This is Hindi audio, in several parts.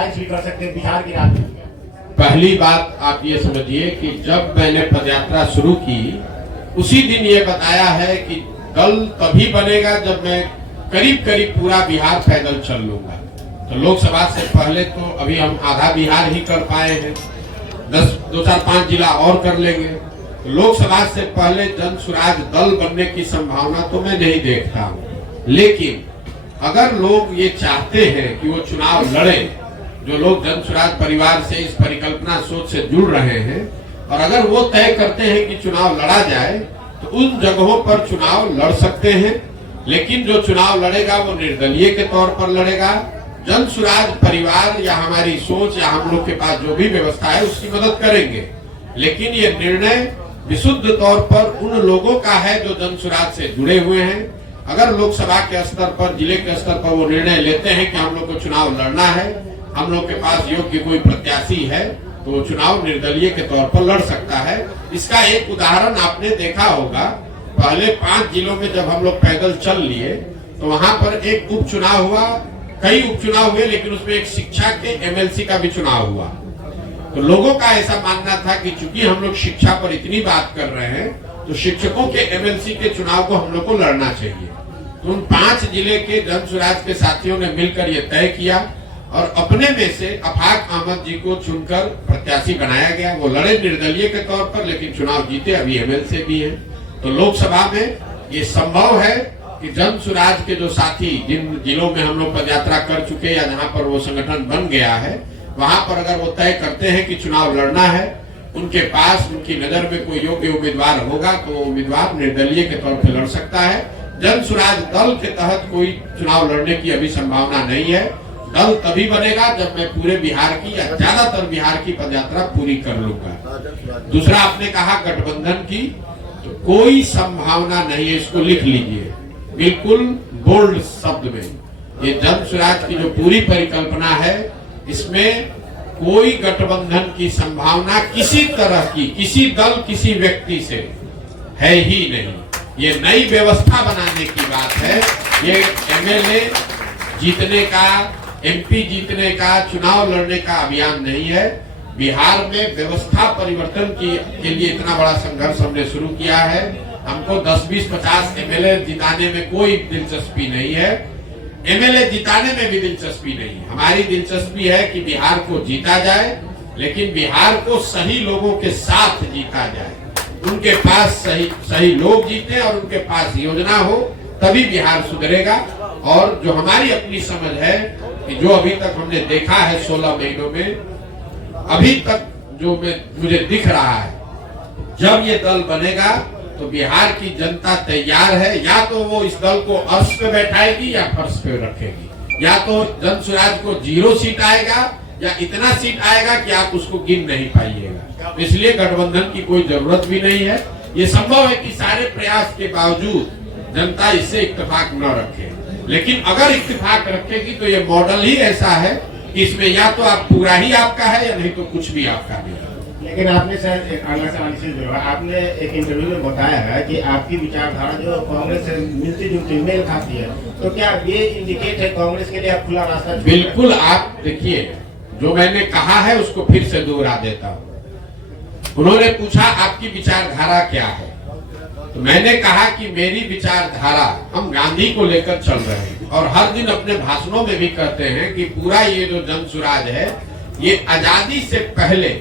अलायंस भी कर सकते हैं बिहार की राजनीति। पहली बात आप ये समझिए कि जब मैंने पदयात्रा शुरू की उसी दिन ये बताया है कि दल तभी बनेगा जब मैं करीब करीब पूरा बिहार पैदल चल लूंगा। तो लोकसभा से पहले तो अभी हम आधा बिहार ही कर पाए हैं, 2 4 5 जिला और कर लेंगे। तो लोकसभा से पहले जन स्वराज दल बनने की संभावना तो मैं नहीं देखता हूँ। लेकिन अगर लोग ये चाहते हैं कि वो चुनाव लड़े, जो लोग जन स्वराज परिवार से इस परिकल्पना सोच से जुड़ रहे हैं, और अगर वो तय करते हैं कि चुनाव लड़ा जाए तो उन जगहों पर चुनाव लड़ सकते हैं। लेकिन जो चुनाव लड़ेगा वो निर्दलीय के तौर पर लड़ेगा। जन स्वराज परिवार या हमारी सोच या हम लोग के पास जो भी व्यवस्था है उसकी मदद करेंगे। लेकिन ये निर्णय विशुद्ध तौर पर उन लोगों का है जो जन स्वराज से जुड़े हुए हैं। अगर लोकसभा के स्तर पर, जिले के स्तर पर वो निर्णय लेते हैं कि हम लोग को चुनाव लड़ना है, हम लोग के पास योग्य कोई प्रत्याशी है, तो चुनाव निर्दलीय के तौर पर लड़ सकता है। इसका एक उदाहरण आपने देखा होगा, पहले 5 जिलों में जब हम लोग पैदल चल लिए तो वहां पर एक उपचुनाव हुआ, कई उपचुनाव हुए, लेकिन उसमें एक शिक्षा के एमएलसी का भी चुनाव हुआ। तो लोगों का ऐसा मानना था कि चूंकि हम लोग शिक्षा पर इतनी बात कर रहे हैं तो शिक्षकों के एमएलसी के चुनाव को हम लोग को लड़ना चाहिए। तो उन 5 जिले के जन स्वराज के साथियों ने मिलकर यह तय किया और अपने में से अफाक अहमद जी को चुनकर प्रत्याशी बनाया गया। वो लड़े निर्दलीय के तौर पर, लेकिन चुनाव जीते, अभी एमएलसी भी है। तो लोकसभा में ये संभव है कि जन स्वराज के जो साथी जिन जिलों में हम लोग पदयात्रा कर चुके या जहां पर वो संगठन बन गया है, वहां पर अगर वो तय करते हैं कि चुनाव लड़ना है, उनके पास उनकी नजर में कोई योग्य उम्मीदवार होगा तो उम्मीदवार निर्दलीय के तौर पर लड़ सकता है। जन स्वराज दल के तहत कोई चुनाव लड़ने की अभी संभावना नहीं है। दल तभी बनेगा जब मैं पूरे बिहार की या ज्यादातर बिहार की पदयात्रा पूरी कर लूंगा। दूसरा आपने कहा गठबंधन की, तो कोई संभावना नहीं है, इसको लिख लीजिए बिल्कुल बोल्ड शब्द में। ये जन स्वराज की जो पूरी परिकल्पना है, इसमें कोई गठबंधन की संभावना किसी तरह की, किसी दल किसी व्यक्ति से है ही नहीं। ये नई व्यवस्था बनाने की बात है। ये एमएलए जीतने का, एमपी जीतने का, चुनाव लड़ने का अभियान नहीं है। बिहार में व्यवस्था परिवर्तन के लिए इतना बड़ा संघर्ष हमने शुरू किया है। हमको 10, 20, 50 एमएलए जिताने में कोई दिलचस्पी नहीं है, एमएलए जिताने में भी दिलचस्पी नहीं है। हमारी दिलचस्पी है कि बिहार को जीता जाए, लेकिन बिहार को सही लोगों के साथ जीता जाए, उनके पास सही लोग जीते और उनके पास योजना हो, तभी बिहार सुधरेगा। और जो हमारी अपनी समझ है कि जो अभी तक हमने देखा है 16 महीनों में, अभी तक जो मुझे दिख रहा है, जब ये दल बनेगा तो बिहार की जनता तैयार है। या तो वो इस दल को अर्श पे बैठाएगी या फर्श पे रखेगी, या तो जन स्वराज को 0 सीट आएगा या इतना सीट आएगा कि आप उसको गिन नहीं पाइएगा। इसलिए गठबंधन की कोई जरूरत भी नहीं है। ये संभव है कि सारे प्रयास के बावजूद जनता इससे इत्तेफाक न रखे, लेकिन अगर इत्तेफाक रखेगी तो ये मॉडल ही ऐसा है कि इसमें या तो आप पूरा ही आपका है या नहीं तो कुछ भी आपका नहीं है। लेकिन आपने सर एक अगला सवाल से जुड़ा, आपने एक इंटरव्यू में बताया है कि आपकी विचारधारा जो कांग्रेस से मिलती जुलती मेल खाती है, तो क्या ये इंडिकेट है कांग्रेस के लिए आप खुला रास्ता? बिल्कुल। आप देखिए, जो मैंने कहा है उसको फिर से दोहरा देता हूँ। उन्होंने पूछा आपकी विचारधारा क्या है, तो मैंने कहा कि मेरी विचारधारा, हम गांधी को लेकर चल रहे हैं और हर दिन अपने भाषणों में भी कहते हैं कि पूरा ये जो जन स्वराज है, ये आजादी से पहले,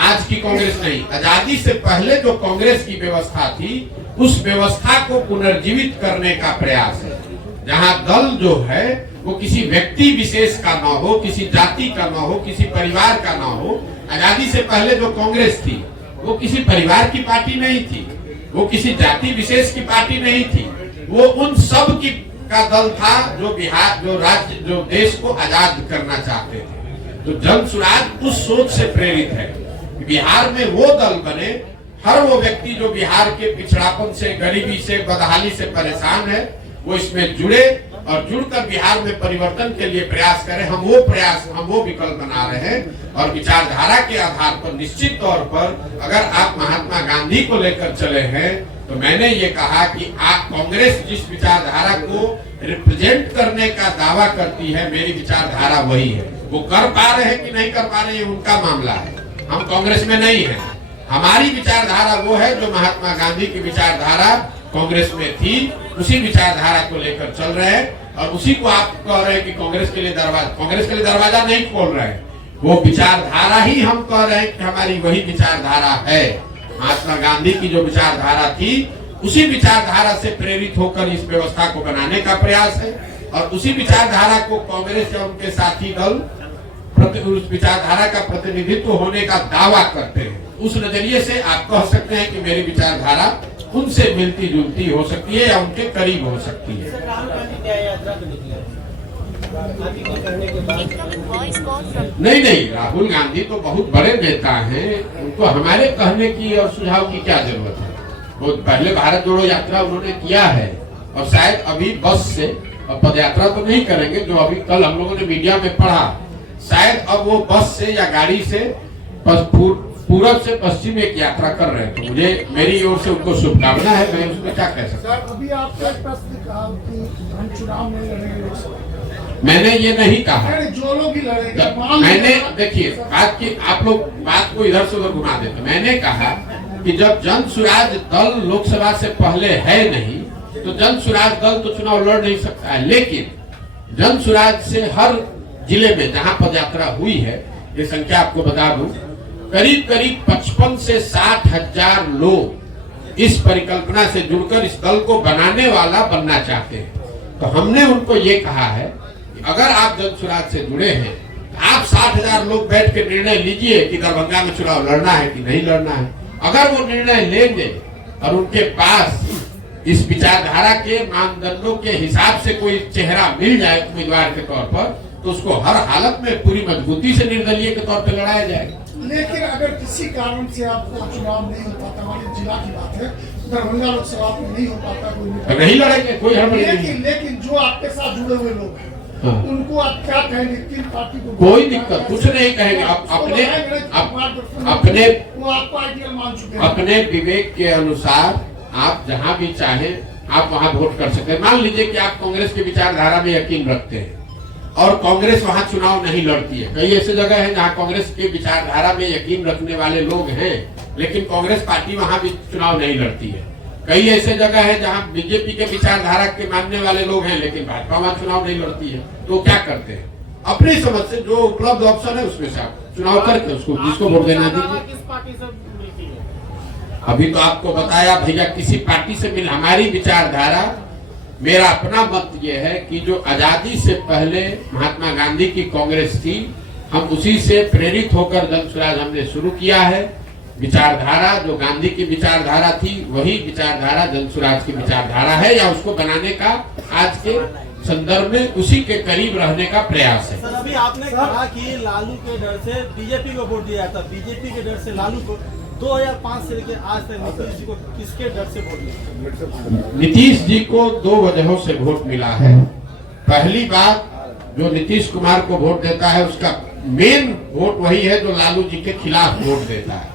आज की कांग्रेस नहीं, आजादी से पहले जो कांग्रेस की व्यवस्था थी उस व्यवस्था को पुनर्जीवित करने का प्रयास है। जहां दल जो है वो किसी व्यक्ति विशेष का ना हो, किसी जाति का ना हो, किसी परिवार का ना हो। आजादी से पहले जो कांग्रेस थी वो किसी परिवार की पार्टी नहीं थी, वो किसी जाति विशेष की पार्टी नहीं थी, वो उन सब की का दल था जो बिहार, जो राज्य, जो देश को आजाद करना चाहते थे। तो जन स्वराज उस सोच से प्रेरित है। बिहार में वो दल बने, हर वो व्यक्ति जो बिहार के पिछड़ापन से, गरीबी से, बदहाली से परेशान है, वो इसमें जुड़े और जुड़कर बिहार में परिवर्तन के लिए प्रयास करें। हम वो विकल्प बना रहे हैं और विचारधारा के आधार पर निश्चित तौर पर अगर आप महात्मा गांधी को लेकर चले हैं, तो मैंने ये कहा कि आप कांग्रेस जिस विचारधारा को रिप्रेजेंट करने का दावा करती है, मेरी विचारधारा वही है। वो कर पा रहे हैं कि नहीं कर पा रहे हैं उनका मामला है, हम कांग्रेस में नहीं है। हमारी विचारधारा वो है जो महात्मा गांधी की विचारधारा कांग्रेस में थी, उसी विचारधारा को लेकर चल रहे हैं और उसी को आप कह रहे हैं कि कांग्रेस के लिए दरवाजा नहीं खोल रहे हैं। वो विचारधारा ही हम कह रहे हैं कि हमारी वही विचारधारा है। महात्मा गांधी की जो विचारधारा थी उसी विचारधारा से प्रेरित होकर इस व्यवस्था को बनाने का प्रयास है और उसी विचारधारा को कांग्रेस या उनके साथी दल उस विचारधारा का प्रतिनिधित्व होने का दावा करते हैं। उस नजरिए से आप कह सकते हैं कि मेरी विचारधारा उनसे मिलती जुलती हो सकती है या उनके करीब हो सकती है। नहीं, राहुल गांधी तो बहुत बड़े नेता हैं, उनको हमारे कहने की और सुझाव की क्या जरूरत है। वो पहले भारत जोड़ो यात्रा उन्होंने किया है और शायद अभी बस से पद यात्रा तो नहीं करेंगे, जो अभी कल हम लोगों ने मीडिया में पढ़ा, शायद अब वो बस से या गाड़ी से पूरब से पश्चिम एक यात्रा कर रहे हैं। तो मुझे मेरी ओर से उनको शुभकामना है, मैं उसमें क्या कह सकता हूँ। अभी आपने प्रश्न कहा कि हम चुनाव में लड़ेंगे, मैंने ये नहीं कहा। जो लोग भी लड़ेंगे, मैंने देखिए बात की, आप लोग बात को इधर से उधर घुमा देते। मैंने कहा कि जब जन स्वराज दल लोकसभा से पहले है नहीं, तो जन स्वराज दल तो चुनाव लड़ नहीं सकता है, लेकिन जन स्वराज से हर जिले में जहां पदयात्रा हुई है, ये संख्या आपको बता दूं, करीब 55 से 60 हजार लोग इस परिकल्पना से जुड़कर इस दल को बनाने वाला बनना चाहते हैं। तो हमने उनको ये कहा है कि अगर आप जन स्वराज से जुड़े हैं, आप 60 हजार लोग बैठ के निर्णय लीजिए कि दरभंगा में चुनाव लड़ना है कि नहीं लड़ना है। अगर वो निर्णय लेंगे और उनके पास इस विचारधारा के मानदंडों के हिसाब से कोई चेहरा मिल जाए उम्मीदवार के तौर पर, तो उसको हर हालत में पूरी मजबूती से निर्दलीय के तौर पर लड़ाया जाएगा। लेकिन अगर किसी कारण से आपका चुनाव नहीं हो पाता, हमारे जिला की बात है, दरभंगा लोकसभा में नहीं हो पाता, कोई नहीं लड़ेंगे, कोई हड़बड़ी नहीं। लेकिन जो आपके साथ जुड़े हुए लोग हैं, उनको आप क्या कहेंगे? किन पार्टी को? कोई दिक्कत कुछ नहीं कहेंगे। अपने विवेक के अनुसार आप जहां भी चाहें आप वहां वोट कर सकते हैं। मान लीजिए कि आप कांग्रेस की विचारधारा में यकीन रखते हैं और कांग्रेस वहां चुनाव नहीं लड़ती है। कई ऐसे जगह है जहां कांग्रेस की विचारधारा में यकीन रखने वाले लोग हैं, लेकिन कांग्रेस पार्टी वहां भी चुनाव नहीं लड़ती है। कई ऐसे जगह है जहां बीजेपी के विचारधारा के मानने वाले लोग हैं, लेकिन भाजपा वहां चुनाव नहीं लड़ती है। तो क्या करते हैं? अपनी समझ से जो उपलब्ध ऑप्शन है उसमें से आप चुनाव करके उसको जिसको वोट देना दीजिए। अभी तो आपको बताया भैया, किसी पार्टी से मिल, हमारी विचारधारा, मेरा अपना मत ये है कि जो आजादी से पहले महात्मा गांधी की कांग्रेस थी, हम उसी से प्रेरित होकर जन स्वराज हमने शुरू किया है। विचारधारा जो गांधी की विचारधारा थी वही विचारधारा जन स्वराज की विचारधारा है, या उसको बनाने का आज के संदर्भ में उसी के करीब रहने का प्रयास है। सर, अभी आपने कहा कि लालू के डर से बीजेपी को वोट दिया था, बीजेपी के डर से लालू को 2005 से लेकर आज तक नीतीश जी को किसके डर से वोट मिला? नीतीश जी को दो वजहों से वोट मिला है। पहली बात, जो नीतीश कुमार को वोट देता है उसका मेन वोट वही है जो लालू जी के खिलाफ वोट देता है।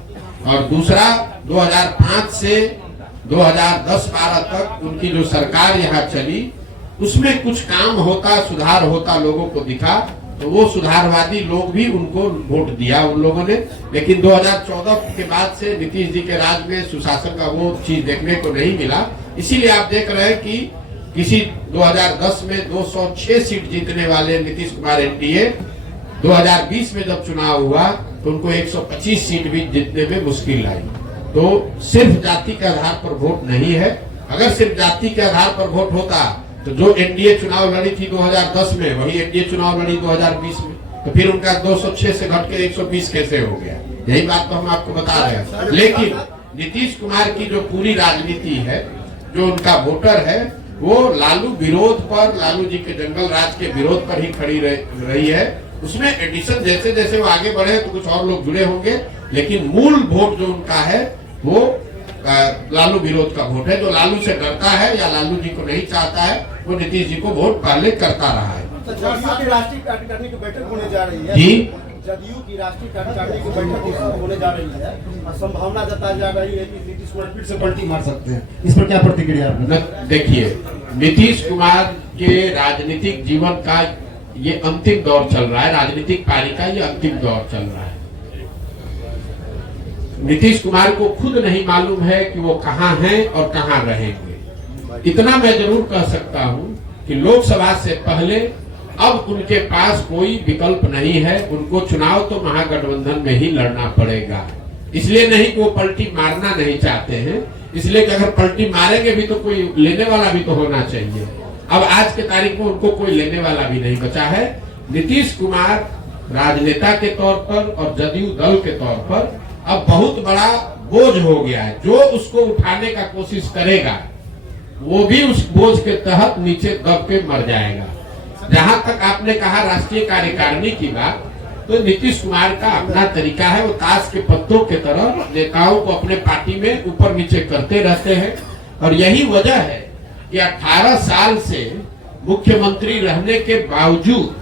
और दूसरा, 2005 से 2010-12 तक उनकी जो सरकार यहाँ चली उसमें कुछ काम होता, सुधार होता लोगों को दिखा, तो वो सुधारवादी लोग भी उनको वोट दिया उन लोगों ने। लेकिन 2014 के बाद से नीतीश जी के राज में सुशासन का वो चीज देखने को नहीं मिला। इसीलिए आप देख रहे हैं कि किसी 2010 में 206 सीट जीतने वाले नीतीश कुमार एनडीए 2020 में जब चुनाव हुआ तो उनको 125 सीट भी जीतने में मुश्किल आई। तो सिर्फ जाति के आधार पर वोट नहीं है। अगर सिर्फ जाति के आधार पर वोट होता तो जो एनडीए चुनाव लड़ी थी 2010 में, वही एनडीए चुनाव लड़ी 2020 में, तो फिर उनका 206 से घट के 120 कैसे हो गया? यही बात तो हम आपको बता रहे हैं। लेकिन नीतीश कुमार की जो पूरी राजनीति है, जो उनका वोटर है, वो लालू विरोध पर, लालू जी के जंगल राज के विरोध पर ही खड़ी रही है। उसमें एडिशन जैसे जैसे वो आगे बढ़े तो कुछ और लोग जुड़े होंगे, लेकिन मूल वोट जो उनका है वो लालू विरोध का वोट है। जो लालू से डरता है या लालू जी को नहीं चाहता है, वो नीतीश जी को वोट पहले करता रहा है। जदयू की राष्ट्रीय कार्यकारिणी की बैठक होने जा रही है जी, जदयू की राष्ट्रीय कार्यकारिणी की बैठक होने जा रही है और संभावना जताई जा रही है कि नीतीश कुमार फिर से पलटी मार सकते हैं। इस पर क्या प्रतिक्रिया? देखिए, नीतीश कुमार के राजनीतिक जीवन का ये अंतिम दौर चल रहा है, राजनीतिक पारी का ये अंतिम दौर चल रहा है। नीतीश कुमार को खुद नहीं मालूम है कि वो कहां हैं और कहां रहेंगे। इतना मैं जरूर कह सकता हूं कि लोकसभा से पहले अब उनके पास कोई विकल्प नहीं है, उनको चुनाव तो महागठबंधन में ही लड़ना पड़ेगा। इसलिए नहीं कि वो पलटी मारना नहीं चाहते हैं, इसलिए कि अगर पलटी मारेंगे भी तो कोई लेने वाला भी तो होना चाहिए। अब आज के तारीख में उनको कोई लेने वाला भी नहीं बचा है। नीतीश कुमार राजनेता के तौर पर और जदयू दल के तौर पर अब बहुत बड़ा बोझ हो गया है। जो उसको उठाने का कोशिश करेगा वो भी उस बोझ के तहत नीचे दब के मर जाएगा। जहां तक आपने कहा राष्ट्रीय कार्यकारिणी की बात, तो नीतीश कुमार का अपना तरीका है, वो ताश के पत्तों के तरह नेताओं को अपने पार्टी में ऊपर नीचे करते रहते हैं। और यही वजह है कि 18 साल से मुख्यमंत्री रहने के बावजूद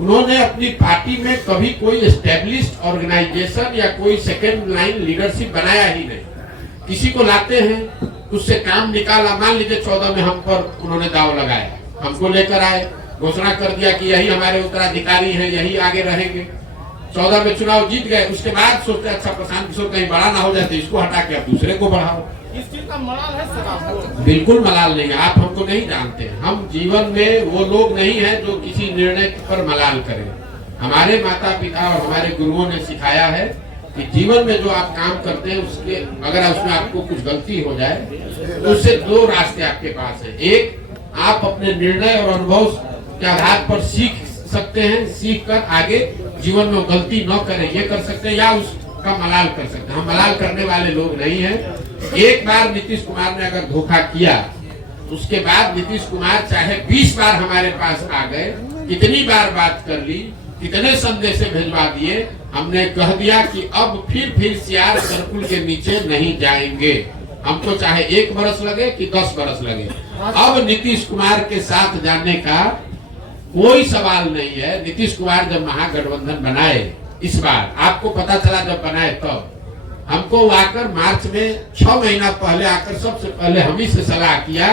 उन्होंने अपनी पार्टी में कभी कोई एस्टेब्लिश्ड ऑर्गेनाइजेशन या कोई सेकेंड लाइन लीडरशिप बनाया ही नहीं। किसी को लाते हैं, उससे काम निकाला। मान लीजिए 14 में हम पर उन्होंने दाव लगाया, हमको लेकर आए, घोषणा कर दिया कि यही हमारे उत्तराधिकारी हैं, यही आगे रहेंगे। 14 में चुनाव जीत गए, उसके बाद सोचते अच्छा प्रशांत किशोर कहीं बड़ा ना हो जाते, इसको हटा के अब दूसरे को बढ़ाओ। इस चीज का मलाल है सर आपको? बिल्कुल मलाल नहीं है। आप हमको नहीं जानते। हम जीवन में वो लोग नहीं है जो किसी निर्णय पर मलाल करें। हमारे माता पिता और हमारे गुरुओं ने सिखाया है कि जीवन में जो आप काम करते हैं उसके अगर उसमें आपको कुछ गलती हो जाए तो उससे दो रास्ते आपके पास है। एक, आप अपने निर्णय और अनुभव के आधार पर सीख सकते हैं, सीख कर आगे जीवन में गलती न करें ये कर सकते हैं, या उसका मलाल कर सकते हैं। हम मलाल करने वाले लोग नहीं हैं। एक बार नीतीश कुमार ने अगर धोखा किया, उसके बाद नीतीश कुमार चाहे 20 बार हमारे पास आ गए, कितनी बार बात कर ली, कितने संदेश भेजवा दिए, हमने कह दिया कि अब फिर सियार सर्कुल के नीचे नहीं जाएंगे। हमको चाहे 1 बरस लगे कि 10 बरस लगे, अब नीतीश कुमार के साथ जाने का कोई सवाल नहीं है। नीतीश कुमार जब महागठबंधन बनाए, इस बार आपको पता चला जब बनाए तब हमको आकर मार्च में 6 महीना पहले आकर सबसे पहले हम ही से सलाह किया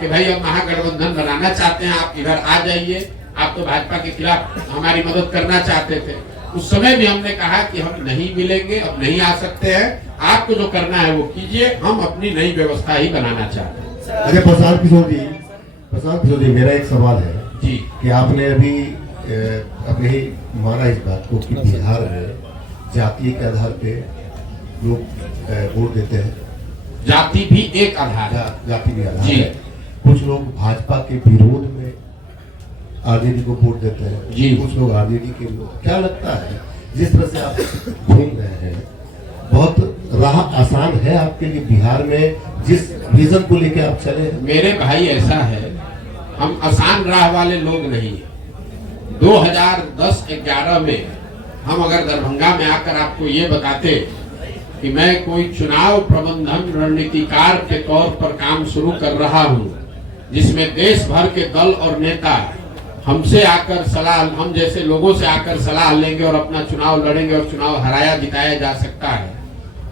कि भाई अब महागठबंधन बनाना चाहते हैं, आप इधर आ जाइए। आप तो भाजपा के खिलाफ हमारी मदद करना चाहते थे। उस समय भी हमने कहा कि हम नहीं मिलेंगे, अब नहीं आ सकते हैं, आपको जो करना है वो कीजिए, हम अपनी नई व्यवस्था ही बनाना चाहते हैं। अरे प्रशांत किशोर जी, मेरा एक सवाल है जी कि आपने अभी अपने ही माना इस बात को कि बिहार में जाति के आधार पे लोग वोट देते हैं। जाति भी एक आधार है। जाति भी आधार जी। है। कुछ लोग भाजपा के विरोध में आरजेडी को वोट देते हैं जी। कुछ लोग आरजेडी के विरोध। क्या लगता है जिस तरह से आप घूम रहे हैं, बहुत राह आसान है आपके लिए बिहार में जिस विजन को लेकर आप चले हैं? मेरे भाई ऐसा है, हम आसान राह वाले लोग नहीं है। 2010-11 में हम अगर दरभंगा में आकर आपको ये बताते कि मैं कोई चुनाव प्रबंधन रणनीतिकार के तौर पर काम शुरू कर रहा हूं, जिसमें देश भर के दल और नेता हमसे आकर सलाह, हम जैसे लोगों से आकर सलाह लेंगे और अपना चुनाव लड़ेंगे और चुनाव हराया जिताया जा सकता है,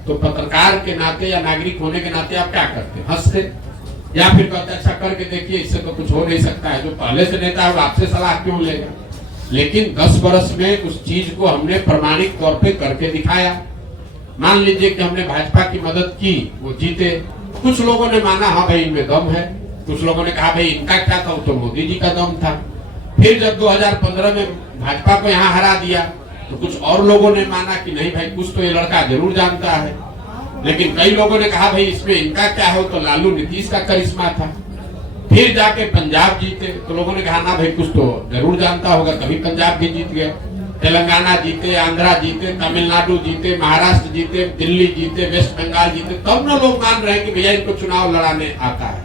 तो पत्रकार के नाते या नागरिक होने के नाते आप क्या करते? हंसते या फिर कहते अच्छा करके देखिए, इससे तो कुछ हो नहीं सकता है। जो पहले से नेता है वो आपसे सलाह क्यों लेगा? लेकिन 10 वर्ष में उस चीज को हमने प्रमाणिक तौर पे करके दिखाया। मान लीजिए कि हमने भाजपा की मदद की, वो जीते। कुछ लोगों ने माना हाँ भाई इनमें दम है, कुछ लोगों ने कहा भाई इनका क्या था, तो मोदी जी का दम था। फिर जब 2015 में भाजपा को यहाँ हरा दिया तो कुछ और लोगों ने माना कि नहीं भाई कुछ तो ये लड़का जरूर जानता है। लेकिन कई लोगों ने कहा भाई इसमें इनका क्या हो, तो लालू नीतीश का करिश्मा था। फिर जाके पंजाब जीते तो लोगों ने कहा ना भाई कुछ तो जरूर जानता होगा, कभी पंजाब भी जीत गए। तेलंगाना जीते, आंध्रा जीते, तमिलनाडु जीते, महाराष्ट्र जीते, दिल्ली जीते, वेस्ट बंगाल जीते, तब ना लोग मान रहे हैं कि भैया इनको चुनाव लड़ाने आता है।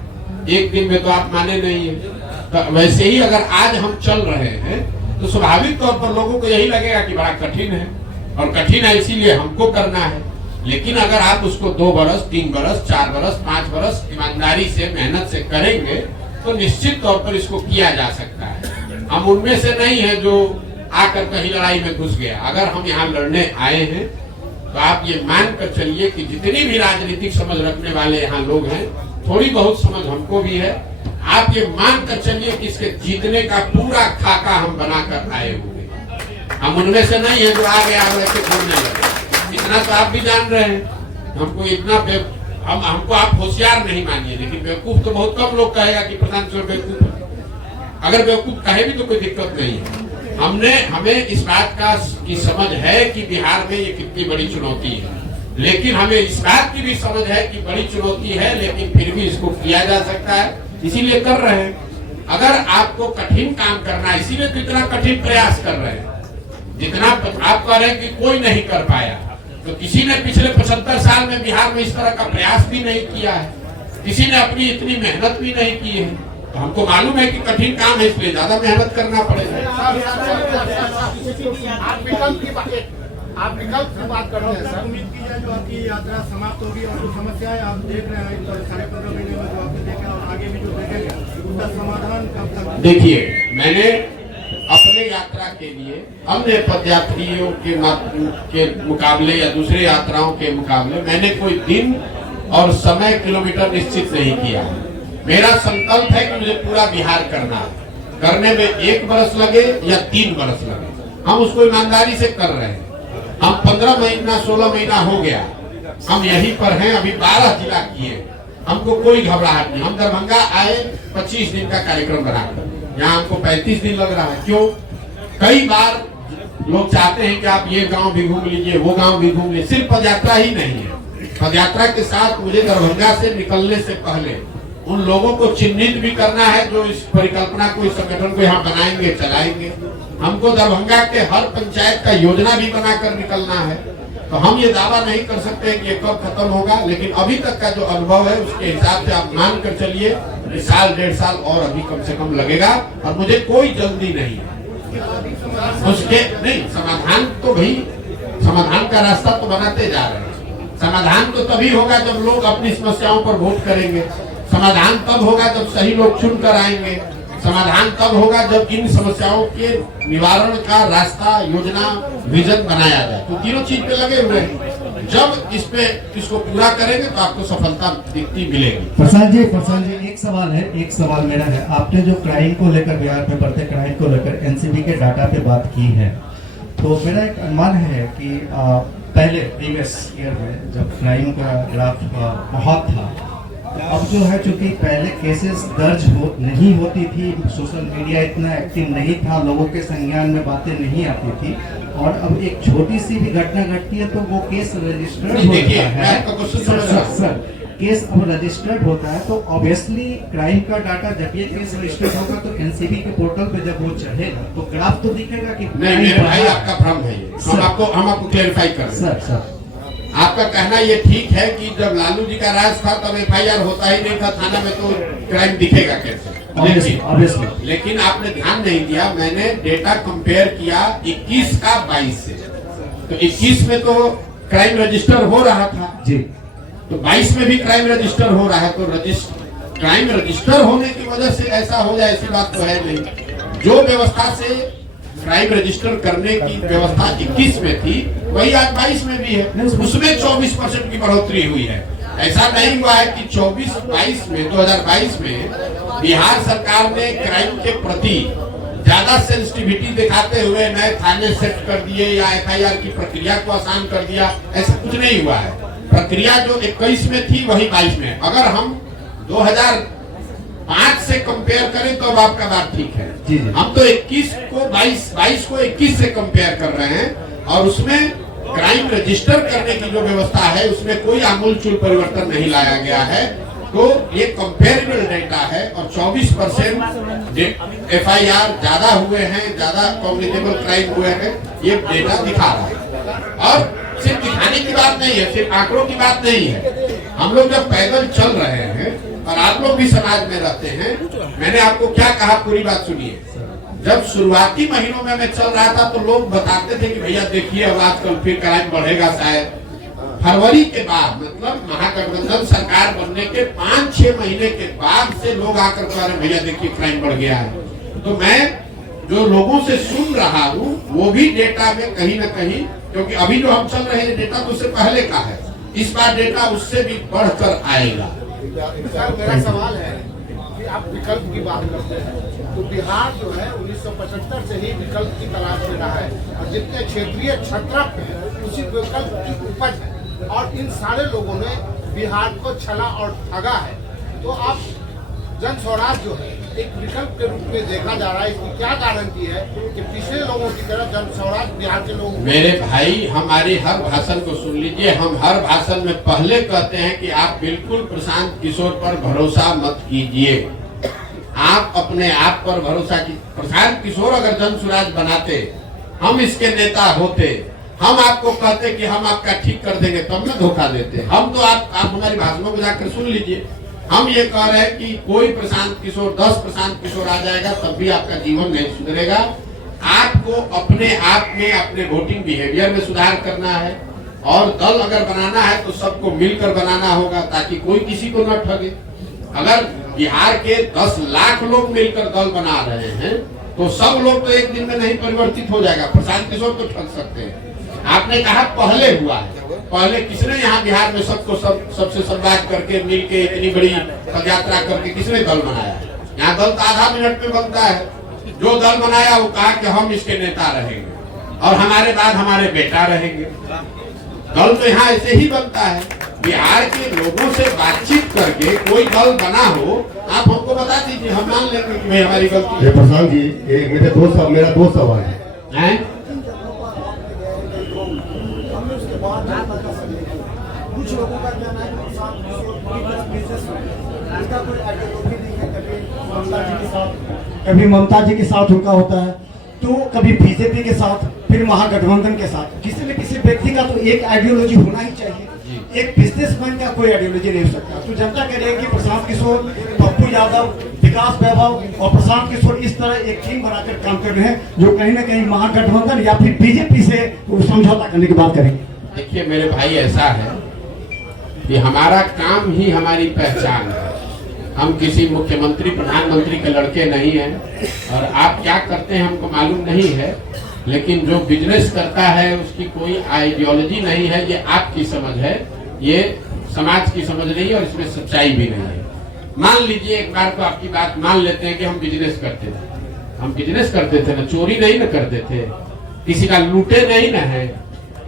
एक दिन में तो आप माने नहीं है। तो वैसे ही अगर आज हम चल रहे हैं तो स्वाभाविक तौर पर लोगों को यही लगेगा कि बड़ा कठिन है, और कठिन है इसीलिए हमको करना है। लेकिन अगर आप उसको 2 बरस, 3 बरस, 4 बरस, 5 बरस ईमानदारी से मेहनत से करेंगे तो निश्चित तौर पर इसको किया जा सकता है। हम उनमें से नहीं है जो आकर कहीं लड़ाई में घुस गया। अगर हम यहाँ लड़ने आए हैं तो आप ये मान कर चलिए कि जितनी भी राजनीतिक समझ रखने वाले यहाँ लोग हैं, थोड़ी बहुत समझ हमको भी है। आप ये मान कर चलिए कि इसके जीतने का पूरा खाका हम बनाकर आए हुए। हम उनमें से नहीं है जो आगे के बोलने लगे। इतना तो आप भी जान रहे हैं। हमको इतना हमको आप होशियार नहीं मानिए, लेकिन बेवकूफ तो बहुत कम लोग कहेगा कि प्रधान बेवकूफ है। अगर बेवकूफ कहे भी तो कोई दिक्कत नहीं है। हमें इस बात की समझ है कि बिहार में ये कितनी बड़ी चुनौती है, लेकिन हमें इस बात की भी समझ है कि बड़ी चुनौती है, लेकिन फिर भी इसको किया जा सकता है, इसीलिए कर रहे हैं। अगर आपको कठिन काम करना है, इसीलिए तो इतना कठिन प्रयास कर रहे हैं। जितना आप कह रहे हैं कि कोई नहीं कर पाया, तो किसी ने पिछले 75 साल में बिहार में इस तरह का प्रयास भी नहीं किया है, किसी ने अपनी इतनी मेहनत भी नहीं की है। तो हमको मालूम है कि कठिन काम है, इसलिए ज्यादा मेहनत करना पड़ेगा। आप विकल्प की बात कर रहे हैं सर। उम्मीद की जाए जो आपकी यात्रा समाप्त होगी और जो समस्याएं आप देख रहे हैं 15.5 महीने में जो आपने देखा और आगे भी जो देखेंगे उसका समाधान कब तक? देखिए, मैंने अपने यात्रा के लिए अन्य पदयात्रियों के मुकाबले या दूसरे यात्राओं के मुकाबले मैंने कोई दिन और समय किलोमीटर निश्चित नहीं किया। मेरा संकल्प है कि मुझे पूरा बिहार करना है। करने में 1 बरस लगे या 3 बरस लगे, हम उसको ईमानदारी से कर रहे हैं। हम 15 महीना 16 महीना हो गया, हम यहीं पर हैं। अभी 12 जिला किए, हमको कोई घबराहट नहीं। हम दरभंगा आए 25 दिन का कार्यक्रम बनाकर, यहाँ हमको 35 दिन लग रहा है। क्यों? कई बार लोग चाहते हैं कि आप ये गांव भी घूम लीजिए, वो गांव भी घूम लीजिए। सिर्फ पदयात्रा ही नहीं है, पदयात्रा के साथ मुझे दरभंगा से निकलने से पहले उन लोगों को चिन्हित भी करना है जो इस परिकल्पना को, इस संगठन को यहाँ बनाएंगे, चलाएंगे। हमको दरभंगा के हर पंचायत का योजना भी बनाकर निकलना है। तो हम ये दावा नहीं कर सकते कि ये कब खत्म होगा, लेकिन अभी तक का जो अनुभव है उसके हिसाब से आप मान कर चलिए कि 1.5 साल और अभी कम से कम लगेगा, और मुझे कोई जल्दी नहीं है उसके। नहीं, समाधान तो भाई, समाधान का रास्ता तो बनाते जा रहे हैं। समाधान तो तभी होगा जब लोग अपनी समस्याओं पर वोट करेंगे। समाधान तब होगा जब सही लोग चुन कर आएंगे। समाधान तब होगा जब इन समस्याओं के निवारण का रास्ता, योजना, विजन बनाया जाए। तो तीनों चीज पे लगे हुए हैं। जब इसको पूरा करेंगे तो आपको सफलता दिखती मिलेगी। प्रशांत जी एक सवाल मेरा है। आपने जो क्राइम को लेकर, बिहार में बढ़ते क्राइम को लेकर एनसीबी के डाटा पे बात की है, तो मेरा एक अनुमान है कि पहले प्रीवियस ईयर में जब क्राइम का ग्राफ बहुत था, अब जो है चूंकि पहले केसेस दर्ज नहीं होती थी, सोशल मीडिया इतना एक्टिव नहीं था, लोगों के संज्ञान में बातें नहीं आती थी, और अब एक छोटी सी भी घटना घटती है तो वो केस रजिस्टर्ड होता है। सर, केस अब रजिस्टर्ड होता है तो ऑब्वियसली क्राइम का डाटा जब ये केस रजिस्टर्ड होगा तो एनसीबी के पोर्टल पे जब वो चढ़ेगा तो ग्राफ तो दिखेगा कि नहीं, मेरे भाई आपका भ्रम है ये। हम आपको क्लेरिफाई कर रहे हैं। सर आपका कहना ये ठीक है कि जब लालू जी का राज था तब एफआईआर होता ही नहीं था थाना में, तो क्राइम दिखेगा कैसे? लेकिन आपने ध्यान नहीं दिया, मैंने डेटा कंपेयर किया 21 का 22 से। तो 21 में तो क्राइम रजिस्टर हो रहा था जी, तो 22 में भी क्राइम रजिस्टर हो रहा है। तो क्राइम रजिस्टर होने की वजह से ऐसा हो जाए, ऐसी बात तो है नहीं। जो व्यवस्था से क्राइम रजिस्टर करने की व्यवस्था 21 में थी वही आज 22 में भी है। उसमें 24% की बढ़ोतरी हुई है। ऐसा नहीं हुआ है कि 2022 में बिहार सरकार ने क्राइम के प्रति ज्यादा सेंसिटिविटी दिखाते हुए नए थाने सेट कर दिए या एफआईआर की प्रक्रिया को आसान कर दिया, ऐसा कुछ नहीं हुआ है। प्रक्रिया जो 21 में थी वही 22 में। अगर हम 2005 से कंपेयर करें तो अब आपका बात ठीक है। हम तो 21 को 22 को 21 से कंपेयर कर रहे हैं, और उसमें क्राइम रजिस्टर करने की जो व्यवस्था है उसमें कोई आमूलचूल परिवर्तन नहीं लाया गया है। तो ये कंपेरेबल डेटा है, और 24% एफआईआर ज्यादा हुए हैं, ज्यादा कॉग्निटेबल क्राइम हुए हैं, ये डेटा दिखा रहा है। और सिर्फ दिखाने की बात नहीं है, सिर्फ आंकड़ों की बात नहीं है। हम लोग जब पैदल चल रहे हैं, और आप लोग भी समाज में रहते हैं, मैंने आपको क्या कहा पूरी बात सुनिए। जब शुरुआती महीनों में मैं चल रहा था तो लोग बताते थे कि भैया देखिए अब आजकल फिर क्राइम बढ़ेगा शायद। फरवरी के बाद, मतलब महागठबंधन सरकार बनने के 5-6 महीने के बाद से लोग आकर कह रहे भैया देखिए क्राइम बढ़ गया है। तो मैं जो लोगों से सुन रहा हूँ वो भी डेटा में कहीं ना कहीं, क्योंकि अभी जो हम चल रहे हैं डेटा तो उससे पहले का है, इस बार डेटा उससे भी बढ़कर आएगा। मेरा सवाल है कि आप विकल्प की बात करते हैं तो बिहार जो है 1975 से ही विकल्प की तलाश में रहा है और जितने क्षेत्रीय छत्रप हैं उसी विकल्प की उपज है और इन सारे लोगों ने बिहार को छला और ठगा है। तो आप जन स्वराज जो है एक विकल्प के रूप में देखा जा रहा है, इसकी क्या गारंटी है कि पिछले लोगों की तरह जन स्वराज बिहार के लोगों मेरे भाई हमारी हर भाषण को सुन लीजिए। हम हर भाषण में पहले कहते हैं कि आप बिल्कुल प्रशांत किशोर पर भरोसा मत कीजिए, आप अपने आप पर भरोसा की। प्रशांत किशोर अगर जन स्वराज बनाते, हम इसके नेता होते, हम आपको कहते कि हम आपका ठीक कर देंगे, तब में धोखा देते। हम तो आप हमारी भाषणों को जाकर सुन लीजिए। हम ये कह रहे हैं कि कोई प्रशांत किशोर 10 प्रशांत किशोर आ जाएगा तब भी आपका जीवन नहीं सुधरेगा। आपको अपने आप में अपने वोटिंग बिहेवियर में सुधार करना है और दल अगर बनाना है तो सबको मिलकर बनाना होगा ताकि कोई किसी को न ठगे। अगर बिहार के 10 लाख लोग मिलकर दल बना रहे हैं तो सब लोग तो एक दिन में नहीं परिवर्तित हो जाएगा। प्रशांत किशोर तो ठग सकते हैं। आपने कहा पहले हुआ है, पहले किसने यहाँ बिहार में सबको सबसे संवाद करके मिलके इतनी बड़ी पदयात्रा करके किसने दल बनाया? यहाँ दल तो आधा मिनट में बनता है। जो दल बनाया वो कहा कि हम इसके नेता रहेंगे और हमारे बाद हमारे बेटा रहेंगे। दल तो यहाँ ऐसे ही बनता है। बिहार के लोगों से बातचीत करके कोई दल बना हो, आप हमको बता दीजिए, हम मान लेंगे कि भाई हमारी गलती है। प्रशांत जी मेरा दो सवाल है। कुछ लोगों का कहना है कि प्रशांत किशोर इसका कोई आइडियोलॉजी नहीं है। कभी ममता जी के साथ उनका होता है, तो कभी बीजेपी के साथ, फिर महागठबंधन के साथ। किसी न किसी व्यक्ति का तो एक आइडियोलॉजी होना ही चाहिए। एक बिजनेसमैन का कोई आइडियोलॉजी नहीं हो सकता। तो जनता कह रही है कि प्रशांत किशोर, पप्पू यादव, विकास वैभव और प्रशांत किशोर इस तरह एक टीम बनाकर काम कर रहे हैं जो कहीं ना कहीं महागठबंधन या फिर बीजेपी से समझौता करने की बात करेंगे। देखिए मेरे भाई, ऐसा है कि हमारा काम ही हमारी पहचान है। हम किसी मुख्यमंत्री प्रधानमंत्री के लड़के नहीं हैं और आप क्या करते हैं हमको मालूम नहीं है, लेकिन जो बिजनेस करता है उसकी कोई आइडियोलॉजी नहीं है। ये आपकी समझ है, ये समाज की समझ नहीं है और इसमें सच्चाई भी नहीं है। मान लीजिए एक बार को आपकी बात मान लेते हैं कि हम बिजनेस करते थे। हम बिजनेस करते थे ना, चोरी नहीं न करते थे, किसी का लूटे नहीं न है,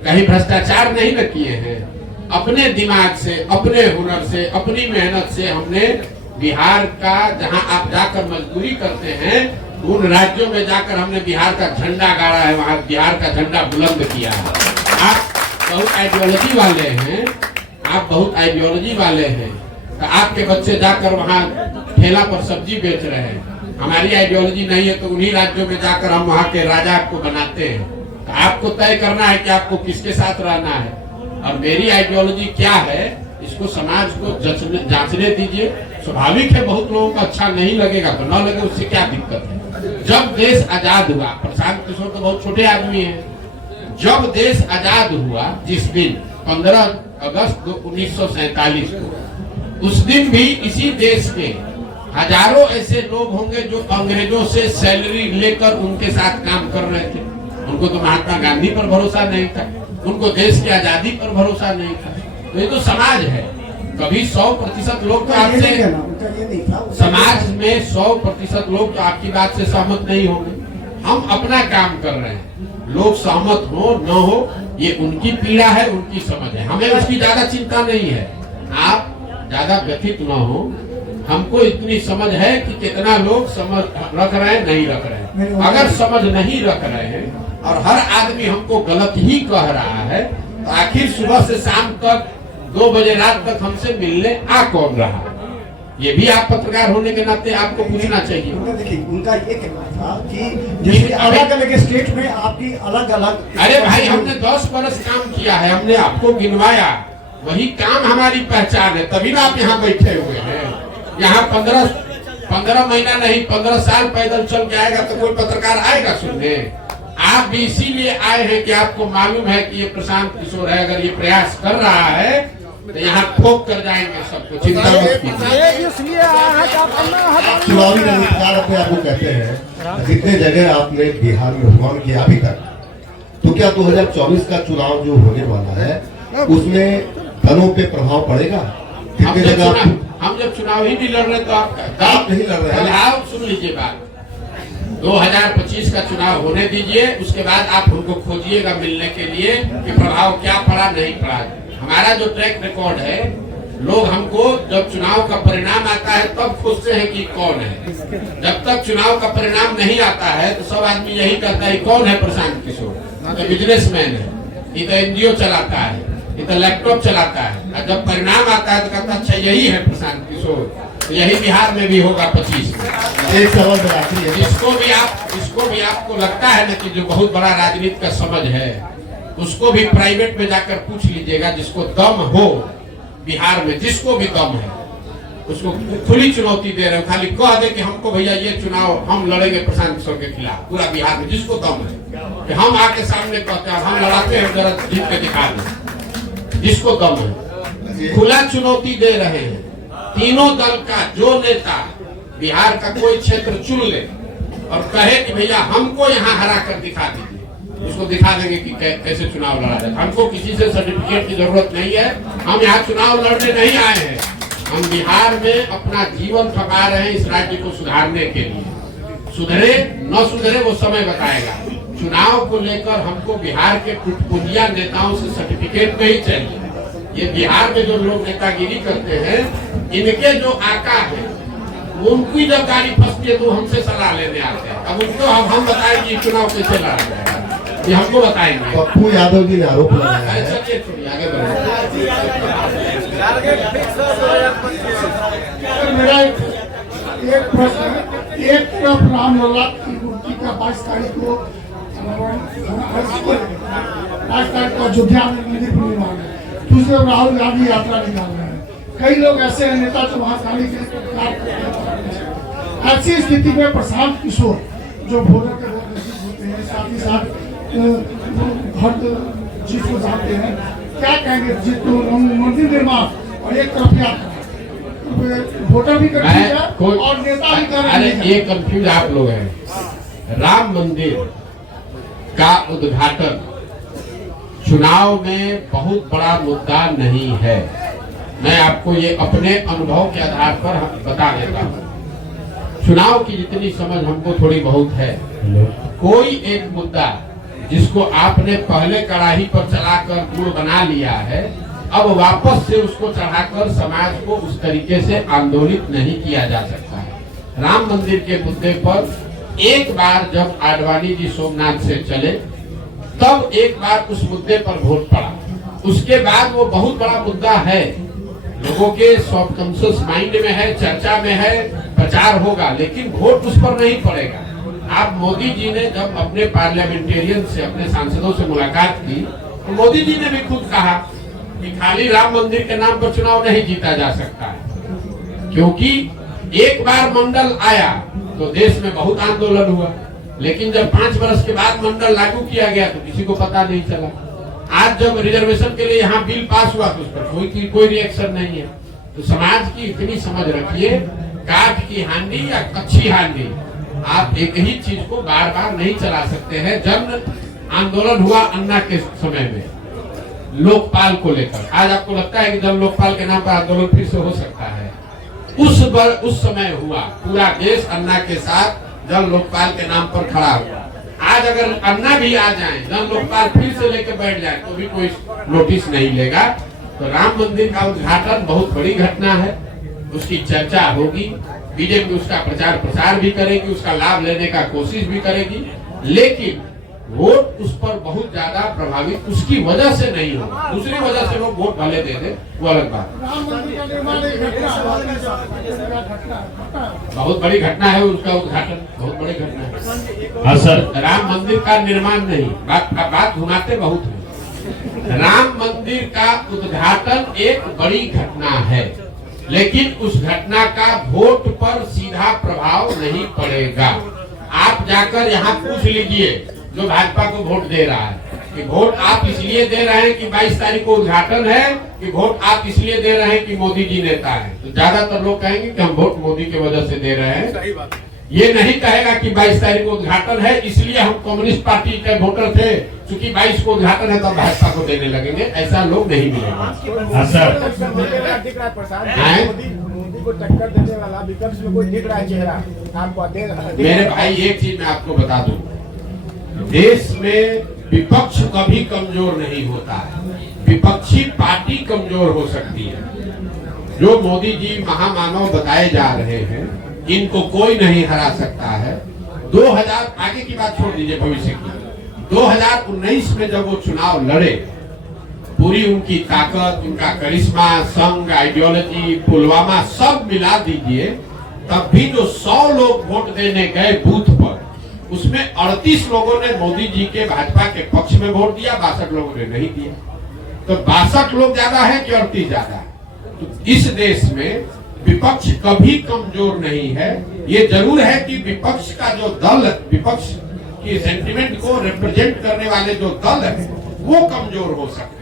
कहीं भ्रष्टाचार नहीं न किए हैं। अपने दिमाग से, अपने हुनर से, अपनी मेहनत से हमने बिहार का, जहां आप जाकर मजदूरी करते हैं उन राज्यों में जाकर हमने बिहार का झंडा गाड़ा है, वहां बिहार का झंडा बुलंद किया है। आप बहुत आइडियोलॉजी वाले हैं, आप बहुत आइडियोलॉजी वाले हैं, तो आपके बच्चे जाकर वहां ठेला पर सब्जी बेच रहे हैं। हमारी आइडियोलॉजी नहीं है तो उन्हीं राज्यों में जाकर हम वहां के राजा को बनाते हैं। तो आपको तय करना है कि आपको किसके साथ रहना है और मेरी आइडियोलॉजी क्या है, इसको समाज को जांचने दीजिए। स्वाभाविक है बहुत लोगों को अच्छा नहीं लगेगा तो न लगे, उससे क्या दिक्कत है। जब देश आजाद हुआ, प्रशांत किशोर तो बहुत छोटे आदमी हैं, जब देश आजाद हुआ जिस दिन 15 अगस्त 1947 को, उस दिन भी इसी देश के हजारों ऐसे लोग होंगे जो अंग्रेजों से सैलरी लेकर उनके साथ काम कर रहे थे। उनको तो महात्मा गांधी पर भरोसा नहीं था, उनको देश की आजादी पर भरोसा नहीं था। तो ये तो समाज है। कभी 100% लोग तो आपसे, समाज में 100% लोग तो आपकी बात से सहमत नहीं होंगे। हम अपना काम कर रहे हैं, लोग सहमत हो न हो ये उनकी पीड़ा है, उनकी समझ है, हमें उसकी ज्यादा चिंता नहीं है। आप ज्यादा व्यथित न हो, हमको इतनी समझ है कि कितना लोग समझ रख रहे हैं, नहीं रख रहे हैं। अगर समझ नहीं रख रहे हैं और हर आदमी हमको गलत ही कह रहा है तो आखिर सुबह से शाम तक 2 बजे रात तक हमसे मिलने आ कौन रहा? ये भी आप पत्रकार होने के नाते आपको पूछना चाहिए। देखिए उनका ये कहना था कि जैसे अलग अलग स्टेट में आपकी अलग अलग, अरे भाई हमने 10 बरस काम किया है, हमने आपको गिनवाया, वही काम हमारी पहचान है, तभी ना आप यहाँ बैठे हुए हैं। यहाँ 15 महीना नहीं 15 साल पैदल चल के आएगा तो कोई पत्रकार आएगा सुनने? आप भी इसीलिए आए हैं कि आपको मालूम है कि ये प्रशांत किशोर है, अगर ये प्रयास कर रहा है तो यहाँ ठोक कर जाएंगे सबको, चिंता मत कीजिए। चुनावी रणनीतिकार अपने आप को कहते हैं, जितने जगह आपने बिहार में भ्रमण किया अभी तक, तो क्या 2024 का चुनाव जो होने वाला है उसमें दलों पे प्रभाव पड़ेगा? कितने जगह हम जब चुनाव ही नहीं लड़ रहे तो आप आप नहीं लड़ रहे हैं। आप सुन लीजिए बात, 2025 का चुनाव होने दीजिए, उसके बाद आप हमको खोजिएगा मिलने के लिए कि प्रभाव क्या पड़ा नहीं पड़ा। हमारा जो ट्रैक रिकॉर्ड है, लोग हमको जब चुनाव का परिणाम आता है तब खोजते हैं कि कौन है। जब तक चुनाव का परिणाम नहीं आता है तो सब आदमी यही कहता है कौन है प्रशांत किशोर, ये बिजनेसमैन है, ये तो एनजीओ चलाता है, ये तो लैपटॉप चलाता है। और जब परिणाम आता है तो कहता अच्छा यही है प्रशांत किशोर। तो यही बिहार में भी होगा 25 में। एक सवाल मेरा आखिरी है। इसको भी आपको लगता है ना कि जो बहुत बड़ा राजनीति का समझ है, उसको भी प्राइवेट में जाकर पूछ लीजिएगा। जिसको दम हो बिहार में, जिसको भी दम है, उसको खुली चुनौती दे रहे हो। खाली कह दे कि हमको भैया ये चुनाव हम लड़ेंगे प्रशांत किशोर के खिलाफ, पूरा बिहार में जिसको दम है कि हम आके सामने कहते हैं हम लड़ाते हैं, जरा जीत के दिखा दें। जिसको दम है, खुला चुनौती दे रहे हैं। तीनों दल का जो नेता बिहार का कोई क्षेत्र चुन ले और कहे कि भैया हमको यहाँ हरा कर दिखा दीजिए, उसको दिखा देंगे कि कैसे चुनाव लड़ा जाए। हमको किसी से सर्टिफिकेट की जरूरत नहीं है, हम यहाँ चुनाव लड़ने नहीं आए हैं। हम बिहार में अपना जीवन खपा रहे हैं इस राज्य को सुधारने के लिए। सुधरे न सुधरे वो समय बताएगा। चुनाव को लेकर हमको बिहार के टुटपुंजिया नेताओं से सर्टिफिकेट नहीं चाहिए। ये बिहार में जो लोग नेतागिरी करते हैं, इनके जो आका है उनकी जब गाड़ी फंसती है तो हमसे सलाह लेने आते हैं। अब उनको हम बताएंगे चुनाव कैसे लड़ा जाएगा, ये हमको बताएंगे। पप्पू यादव जी ने आरोप लगाया है। चलिए छोड़िए, आगे बढ़िए। मेरा एक प्रश्न है। एक तरफ रामलला की मूर्ति का 22 तारीख को 22 तारीख को अयोध्या में मंदिर निर्माण है, दूसरे राहुल गांधी यात्रा निकाल रहे हैं। कई लोग ऐसे हैं नेता जो महाकाली के ऐसी स्थिति में प्रशांत किशोर जो भोजन के बहुत नजदीक होते हैं, साथ ही साथ हर चीज को जानते हैं, क्या कहेंगे जिसको मंदिर निर्माण और एक तरफ यात्रा, वोटर भी कर और नेता भी कर। अरे ये कंफ्यूज आप लोग हैं। राम मंदिर का उद्घाटन चुनाव में बहुत बड़ा मुद्दा नहीं है। मैं आपको ये अपने अनुभव के आधार पर बता देता हूँ। चुनाव की जितनी समझ हमको थोड़ी बहुत है, कोई एक मुद्दा जिसको आपने पहले कड़ाही पर चलाकर गुड़ बना लिया है, अब वापस से उसको चढ़ाकर समाज को उस तरीके से आंदोलित नहीं किया जा सकता है। राम मंदिर के मुद्दे पर एक बार जब आडवाणी जी सोमनाथ से चले, तब एक बार उस मुद्दे पर वोट पड़ा। उसके बाद वो बहुत बड़ा मुद्दा है, लोगों के सबकॉन्शियस माइंड में है, चर्चा में है, प्रचार होगा, लेकिन वोट उस पर नहीं पड़ेगा। आप मोदी जी ने जब अपने पार्लियामेंटेरियन से, अपने सांसदों से मुलाकात की, तो मोदी जी ने भी खुद कहा कि खाली राम मंदिर के नाम पर चुनाव नहीं जीता जा सकता है, क्योंकि एक बार मंडल आया तो देश में बहुत आंदोलन हुआ, लेकिन जब 5 वर्ष के बाद मंडल लागू किया गया तो किसी को पता नहीं चला। आज जब रिजर्वेशन के लिए यहाँ बिल पास हुआ तो उस पर कोई रिएक्शन नहीं है। तो समाज की इतनी समझ रखिए, काठ की हांडी या कच्ची हांडी, आप एक ही चीज को बार बार नहीं चला सकते हैं। जन आंदोलन हुआ अन्ना के समय में लोकपाल को लेकर, आज आपको लगता है कि जन लोकपाल के नाम पर आंदोलन फिर से हो सकता है? उस समय हुआ, पूरा देश अन्ना के साथ जन लोकपाल के नाम पर खड़ा हुआ। आज अगर अन्ना भी आ जाए, जन लोकपाल फिर से लेके बैठ जाए तो भी कोई नोटिस नहीं लेगा। तो राम मंदिर का उद्घाटन बहुत बड़ी घटना है, उसकी चर्चा होगी, बीजेपी उसका प्रचार प्रसार भी करेगी, उसका लाभ लेने का कोशिश भी करेगी, लेकिन वोट उस पर बहुत ज्यादा प्रभावित उसकी वजह से नहीं होगा। दूसरी वजह से लोग वोट भले दे दे, वो अलग बात। राम मंदिर का निर्माण एक घटना बहुत बड़ी घटना है, उसका उद्घाटन बहुत बड़ी घटना है। हाँ सर, राम मंदिर का निर्माण नहीं, बात घुमाते बहुत है। राम मंदिर का उद्घाटन एक बड़ी घटना है, लेकिन उस घटना का वोट पर सीधा प्रभाव नहीं पड़ेगा। आप जाकर यहाँ पूछ लीजिए जो भाजपा को वोट दे रहा है कि वोट आप इसलिए दे रहे हैं कि 22 तारीख को उद्घाटन है, कि वोट आप इसलिए दे रहे हैं कि मोदी जी नेता है। तो ज्यादातर लोग कहेंगे कि हम वोट मोदी की वजह से दे रहे हैं। ये नहीं कहेगा कि 22 तारीख को उद्घाटन है इसलिए हम कम्युनिस्ट पार्टी के वोटर थे, क्योंकि 22 को उद्घाटन है तो भाजपा को देने लगेंगे। ऐसा लोग नहीं मिलेगा। हाँ सर, को टक्कर देने वाला विपक्ष में कोई दिख रहा है चेहरा आपको? मेरे भाई एक चीज मैं आपको बता दूं, देश में विपक्ष कभी कमजोर नहीं होता है, विपक्षी पार्टी कमजोर हो सकती है। जो मोदी जी महामानव बताए जा रहे हैं, इनको कोई नहीं हरा सकता है। 2000 आगे की बात छोड़ दीजिए, भविष्य की, 2019 में जब वो चुनाव लड़े, पूरी उनकी ताकत, उनका करिश्मा, संघ, आइडियोलॉजी, पुलवामा सब मिला दीजिए, तब भी जो 100 लोग वोट देने गए बूथ पर, उसमें 38 लोगों ने मोदी जी के भाजपा के पक्ष में वोट दिया, 62 लोगों ने नहीं दिया। तो 62 लोग ज्यादा है कि 38 ज्यादा है? तो इस देश में विपक्ष कभी कमजोर नहीं है। ये जरूर है कि विपक्ष का जो दल, विपक्ष की सेंटिमेंट को रिप्रेजेंट करने वाले जो दल है, वो कमजोर हो सकते हैं।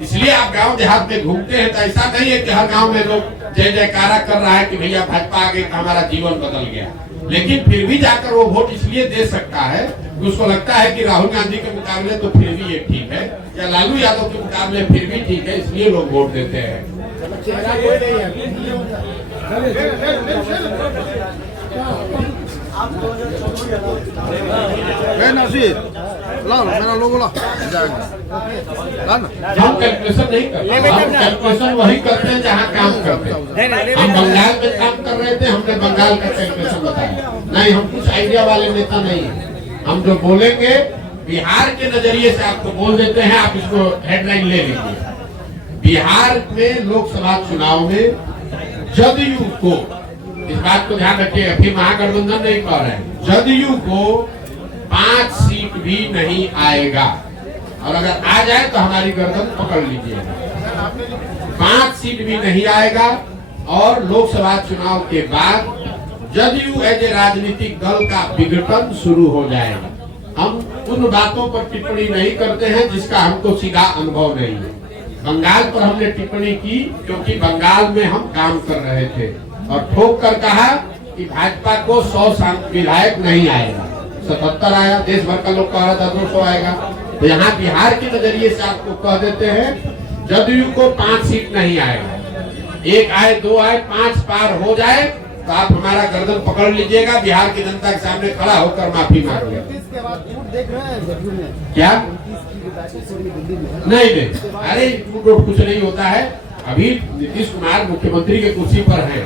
इसलिए आप गांव देहात में घूमते हैं तो ऐसा नहीं है कि हर गांव में लोग जय जयकारा कर रहा है कि भैया भाजपा आ गई तो हमारा जीवन बदल गया, लेकिन फिर भी जाकर वो वोट इसलिए दे सकता है कि उसको लगता है कि राहुल गांधी के मुकाबले तो फिर भी ये ठीक है, या लालू यादव के मुकाबले फिर भी ठीक है, इसलिए लोग वोट देते हैं। चेहरा कोई नहीं है। मेरा लोगो ला हम कैलकुलेशन नहीं करते, हम कैलकुलेशन वही करते हैं जहाँ काम करते हैं। हम बंगाल में काम कर रहे थे, हमने बंगाल का कैलकुलेशन बताया। नहीं, हम कुछ आइडिया वाले नेता नहीं है। हम जो बोलेंगे बिहार के नजरिए से आपको बोल देते हैं, आप इसको हेडलाइन ले लीजिए। बिहार में लोकसभा चुनाव में जदयू को, इस बात को ध्यान रखिए, अभी महागठबंधन नहीं कह रहे हैं, जदयू को 5 सीट भी नहीं आएगा, और अगर आ जाए तो हमारी गर्दन पकड़ लीजिएगा। 5 सीट भी नहीं आएगा, और लोकसभा चुनाव के बाद जदयू एज ए राजनीतिक दल का विघटन शुरू हो जाएगा। हम उन बातों पर टिप्पणी नहीं करते हैं जिसका हमको सीधा अनुभव नहीं है। बंगाल पर हमने टिप्पणी की क्योंकि बंगाल में हम काम कर रहे थे, और ठोक कर कहा कि भाजपा को 100 विधायक नहीं आएगा, 77 आया। देश भर का लोग कह रहा था 200 आएगा। तो यहाँ बिहार के नजरिए से आपको कह देते हैं जदयू को 5 सीट नहीं आएगा। 1 आए, 2 आए, 5 पार हो जाए तो आप हमारा गर्दन पकड़ लीजिएगा, बिहार की जनता के सामने खड़ा होकर माफी मांगिए। क्या नहीं, अरे कुछ नहीं होता है। अभी नीतीश कुमार मुख्यमंत्री के कुर्सी पर है,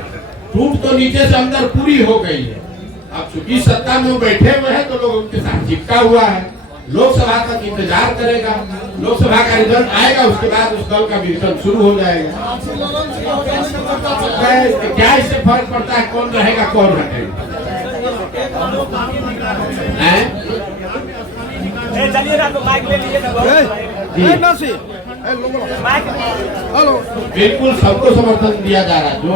टूट तो नीचे से अंदर पूरी हो गई है। अब चूंकि सत्ता में वो बैठे हुए हैं तो लोग उनके साथ चिपका हुआ है। लोकसभा तक इंतजार करेगा, लोकसभा का रिजल्ट आएगा, उसके बाद उस दल का विघटन शुरू हो जाएगा। क्या इससे फर्क पड़ता है कौन रहेगा कौन हटेगा? बिल्कुल सबको समर्थन दिया जा रहा है। जो